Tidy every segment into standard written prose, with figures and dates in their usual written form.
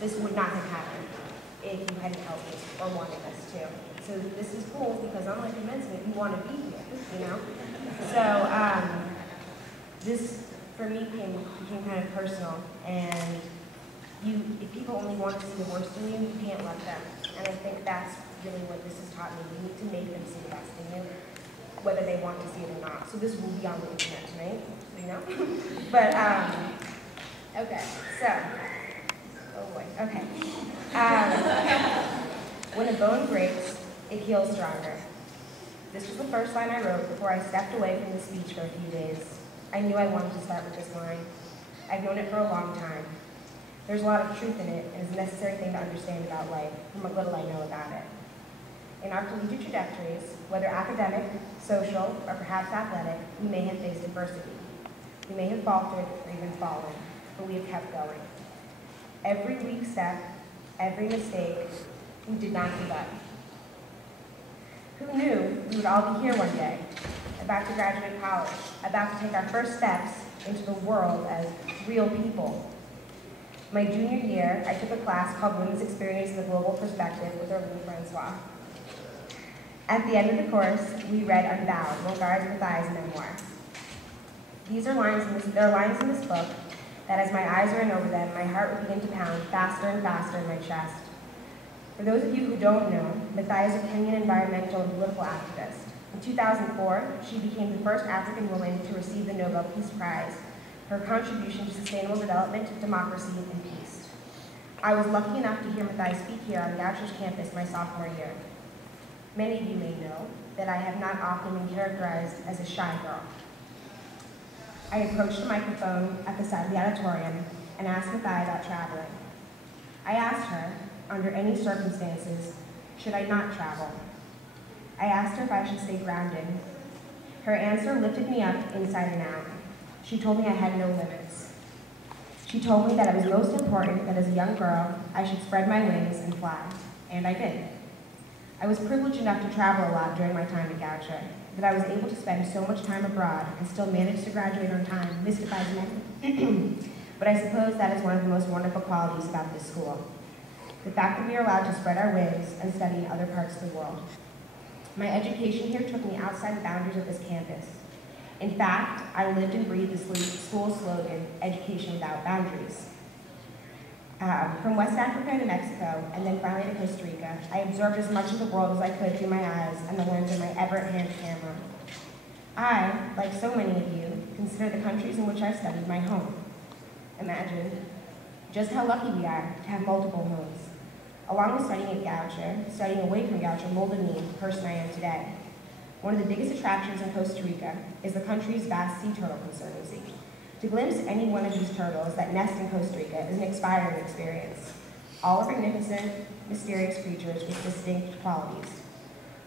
this would not have happened if you hadn't helped me or wanted us to. So this is cool because unlike commencement, you want to be here, you know? So this, for me, became kind of personal, and if people only want to see the worst in you, you can't let them. And I think that's really what this has taught me. You need to make them see the best in you, whether they want to see it or not. So this will be on the internet tonight, so you know. But, okay, so, oh boy, okay. When a bone breaks, it heals stronger. This was the first line I wrote before I stepped away from the speech for a few days. I knew I wanted to start with this line. I've known it for a long time. There's a lot of truth in it, and it's a necessary thing to understand about life, from what little I know about it. In our collegiate trajectories, whether academic, social, or perhaps athletic, we may have faced adversity. We may have faltered or even fallen, but we have kept going. Every weak step, every mistake, we did not give up. Who knew we would all be here one day, about to graduate college, about to take our first steps into the world as real people? My junior year, I took a class called Women's Experience in the Global Perspective with Arlene Francois. At the end of the course, we read Unbound, Mulgard's Matthias memoir. There are lines in this book that as my eyes ran over them, my heart would begin to pound faster and faster in my chest. For those of you who don't know, Matthias is a Kenyan environmental and political activist. In 2004, she became the first African woman to receive the Nobel Peace Prize for her contribution to sustainable development, democracy, and peace. I was lucky enough to hear Matthias speak here on Goucher's campus my sophomore year. Many of you may know that I have not often been characterized as a shy girl. I approached the microphone at the side of the auditorium and asked Matthias about traveling. I asked her, under any circumstances, should I not travel? I asked her if I should stay grounded. Her answer lifted me up inside and out. She told me I had no limits. She told me that it was most important that as a young girl, I should spread my wings and fly, and I did. I was privileged enough to travel a lot during my time at Goucher, that I was able to spend so much time abroad and still manage to graduate on time mystifies me. But I suppose that is one of the most wonderful qualities about this school. The fact that we are allowed to spread our wings and study in other parts of the world. My education here took me outside the boundaries of this campus. In fact, I lived and breathed the school slogan, education without boundaries. From West Africa to Mexico, and then finally to Costa Rica, I absorbed as much of the world as I could through my eyes and the lens of my ever-at-hand camera. I, like so many of you, consider the countries in which I studied my home. Imagine just how lucky we are to have multiple homes. Along with studying at Goucher, studying away from Goucher molded me into the person I am today. One of the biggest attractions in Costa Rica is the country's vast sea turtle conservancy. To glimpse any one of these turtles that nest in Costa Rica is an inspiring experience. All are magnificent, mysterious creatures with distinct qualities.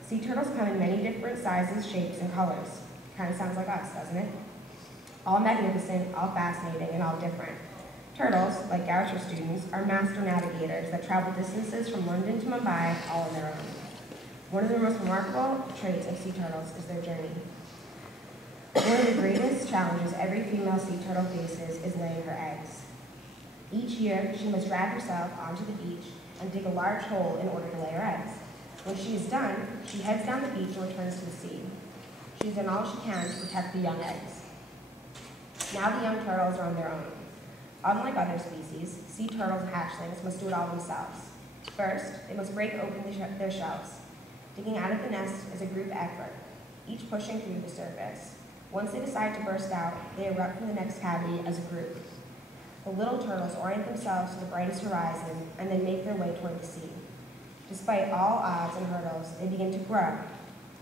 Sea turtles come in many different sizes, shapes, and colors. Kind of sounds like us, doesn't it? All magnificent, all fascinating, and all different. Turtles, like Goucher students, are master navigators that travel distances from London to Mumbai all on their own. One of the most remarkable traits of sea turtles is their journey. One of the greatest challenges every female sea turtle faces is laying her eggs. Each year, she must drag herself onto the beach and dig a large hole in order to lay her eggs. When she is done, she heads down the beach and returns to the sea. She's done all she can to protect the young eggs. Now the young turtles are on their own. Unlike other species, sea turtles' hatchlings must do it all themselves. First, they must break open their shells. Digging out of the nest is a group effort, each pushing through the surface. Once they decide to burst out, they erupt from the next cavity as a group. The little turtles orient themselves to the brightest horizon and then make their way toward the sea. Despite all odds and hurdles, they begin to grow,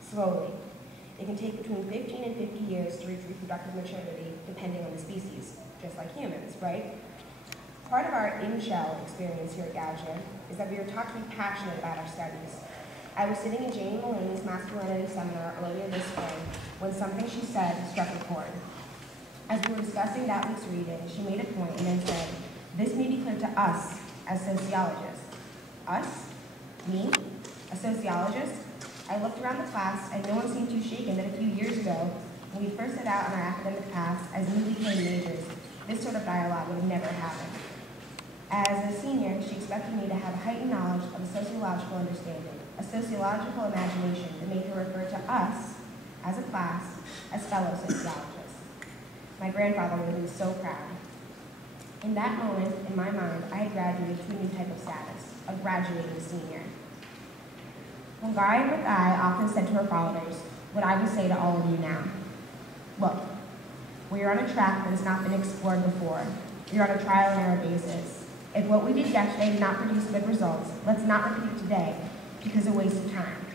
slowly. It can take between 15 and 50 years to reach reproductive maturity, depending on the species, just like humans, right? Part of our in-shell experience here at Goucher is that we are taught to be passionate about our studies. I was sitting in Janie Mulaney's masculinity seminar earlier this spring when something she said struck a chord. As we were discussing that week's reading, she made a point and then said, "This may be clear to us as sociologists." Us? Me? A sociologist? I looked around the class and no one seemed too shaken that a few years ago, when we first set out on our academic paths as newly trained majors, this sort of dialogue would have never happened. As a senior, she expected me to have a heightened knowledge of a sociological understanding, a sociological imagination that made her refer to us, as a class, as fellow sociologists. My grandfather would have been so proud. In that moment, in my mind, I had graduated to a new type of status, a graduating senior. When Guy often said to her followers what I would say to all of you now. Look, we are on a track that has not been explored before. We are on a trial and error basis. If what we did yesterday did not produce good results, let's not repeat it today, because it's a waste of time.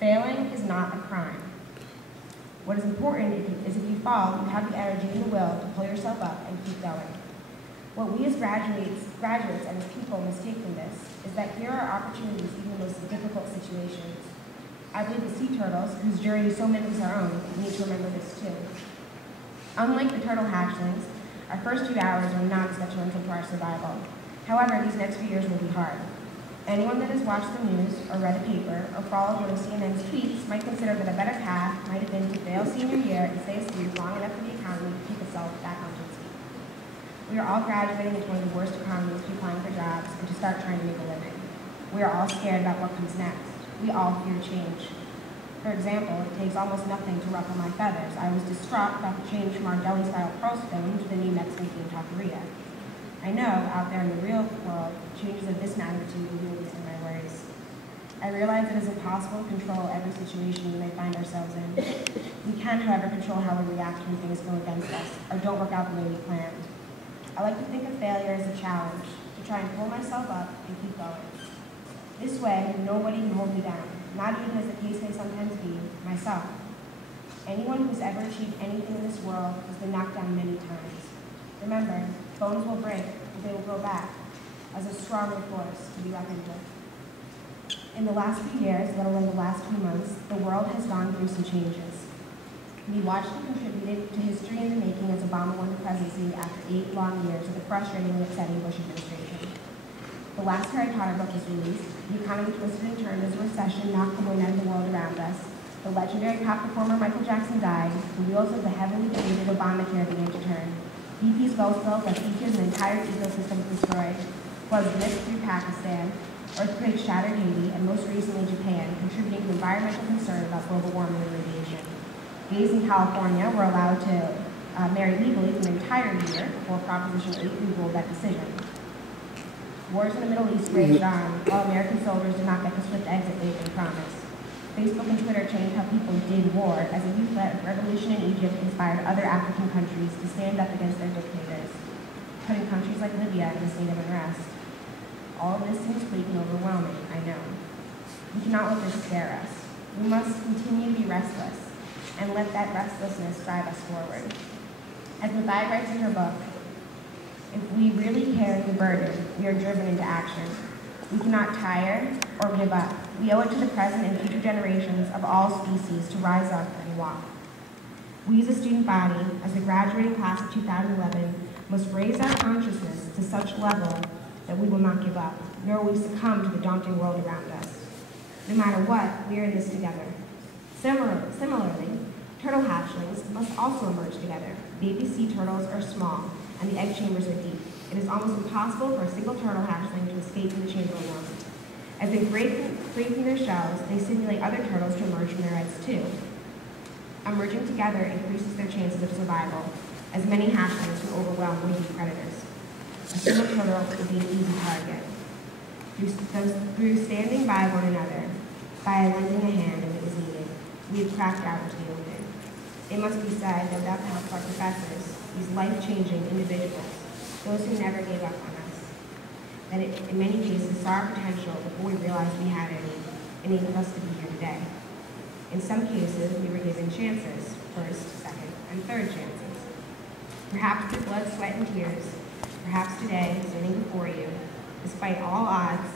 Failing is not a crime. What is important is if you fall, you have the energy and the will to pull yourself up and keep going. What we as graduates and as people must take from this is that here are opportunities even in the most difficult situations. I believe the sea turtles, whose journey so mimics our own, need to remember this too. Unlike the turtle hatchlings, our first few hours are not detrimental to our survival. However, these next few years will be hard. Anyone that has watched the news, or read a paper, or followed one of CNN's tweets might consider that a better path might have been to fail senior year and stay asleep long enough for the economy to keep itself back on its feet. We are all graduating into one of the worst economies to applying for jobs and to start trying to make a living. We are all scared about what comes next. We all fear change. For example, it takes almost nothing to ruffle my feathers. I was distraught about the change from our deli-style pearlstone to the new Mexican taqueria. I know, out there in the real world, changes of this magnitude will be in my worries. I realize it is impossible to control every situation we may find ourselves in. We can, however, control how we react when things go against us or don't work out the way we planned. I like to think of failure as a challenge, to try and pull myself up and keep going. This way, nobody can hold me down, not even as the case may sometimes be, myself. Anyone who's ever achieved anything in this world has been knocked down many times. Remember, bones will break, but they will grow back as a stronger force to be reckoned with. In the last few years, let alone the last few months, the world has gone through some changes. We watched and contributed to history in the making as Obama won the presidency after 8 long years of the frustratingly upsetting Bush administration. The last Harry Potter book was released, the economy twisted and turned as a recession knocked the wind out of the world around us, the legendary pop performer Michael Jackson died, the wheels of the heavily debated Obamacare began to turn. BP's well spills that features an entire ecosystem destroyed, floods ripped through Pakistan, earthquakes shattered Haiti, and most recently Japan, contributing to environmental concern about global warming and radiation. Gays in California were allowed to marry legally for an entire year before Proposition 8 ruled that decision. Wars in the Middle East raged on, while American soldiers did not get the swift exit they'd been promised. Facebook and Twitter changed how people did war, as a youth-led revolution in Egypt inspired other African countries to stand up against their dictators, putting countries like Libya in a state of unrest. All of this seems bleak and overwhelming, I know. We cannot let this scare us. We must continue to be restless, and let that restlessness drive us forward. As Mathai writes in her book, if we really carry the burden, we are driven into action. We cannot tire or give up. We owe it to the present and future generations of all species to rise up and walk. We as a student body, as the graduating class of 2011, must raise our consciousness to such a level that we will not give up, nor will we succumb to the daunting world around us. No matter what, we are in this together. Similarly, turtle hatchlings must also emerge together. Baby sea turtles are small, and the egg chambers are deep. It is almost impossible for a single turtle hatchling to escape from the chamber alone. As they break free from their shells, they stimulate other turtles to emerge from their eggs too. Emerging together increases their chances of survival, as many hatchlings will overwhelm would-be predators. A single turtle would be an easy target. Through standing by one another, by lending a hand if it was needed, we have cracked out into the open. It must be said that without the help of our professors, these life-changing individuals, those who never gave up on us, that it, in many cases, saw our potential before we realized we had any, enabled us to be here today. In some cases, we were given chances, first, second, and third chances. Perhaps through blood, sweat, and tears, perhaps today, standing before you, despite all odds,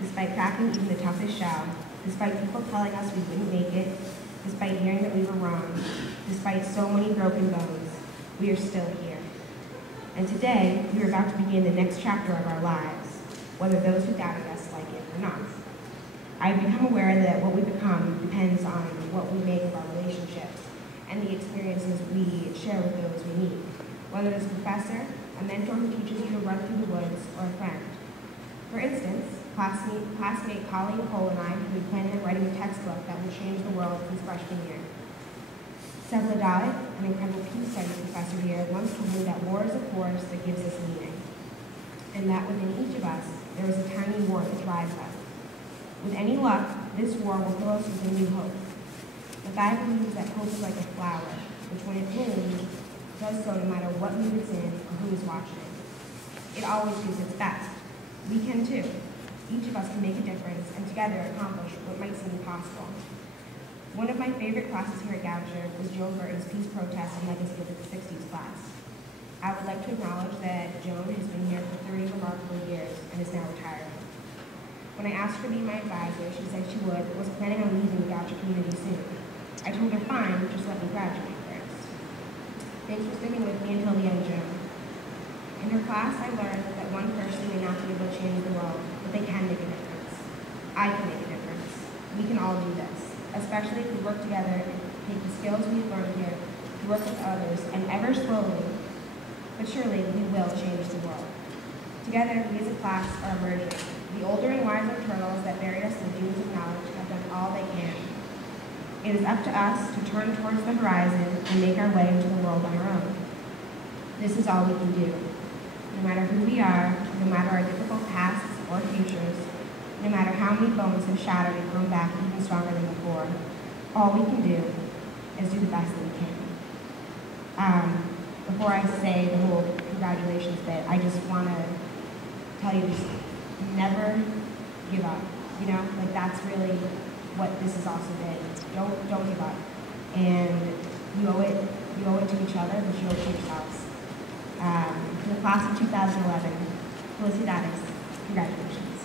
despite cracking even the toughest shell, despite people telling us we wouldn't make it, despite hearing that we were wrong, despite so many broken bones, we are still here. And today, we are about to begin the next chapter of our lives, whether those who doubted us like it or not. I've become aware that what we become depends on what we make of our relationships and the experiences we share with those we meet. Whether it's a professor, a a mentor who teaches you to run through the woods, or a friend. For instance, classmate Colleen Cole and I have been planning on writing a textbook that will change the world since freshman year. Sevilla Dalek, an incredible peace studies professor here, once told me that war is a force that gives us meaning, and that within each of us, there is a tiny war that drives us. With any luck, this war will fill us with a new hope. The guy believes that hope is like a flower, which when it blooms, does so no matter what mood it's in or who is watching it. It always gives its best. We can too. Each of us can make a difference and together accomplish what might seem impossible. One of my favorite classes here at Goucher was Joan Burton's Peace Protest and Legacy of the 60s class. I would like to acknowledge that Joan has been here for 30 remarkable years and is now retiring. When I asked her to be my advisor, she said she would, but was planning on leaving the Goucher community soon. I told her fine, just let me graduate first. Thanks for sticking with me until the end, Joan. In her class, I learned that one person may not be able to change the world, but they can make a difference. I can make a difference. We can all do this, especially if we work together and take the skills we've learned here to work with others, and ever slowly, but surely we will change the world. Together, we as a class are emerging. The older and wiser turtles that buried us in dunes of knowledge have done all they can. It is up to us to turn towards the horizon and make our way into the world on our own. This is all we can do. No matter who we are, no matter our difficult pasts or futures, no matter how many bones have shattered and grown back even stronger than before, all we can do is do the best that we can. Before I say the whole congratulations bit, I just want to tell you, just never give up. You know, like that's really what this has also been. Don't give up, and you owe it to each other, but you owe it to yourselves. For the class of 2011, felicidades, congratulations.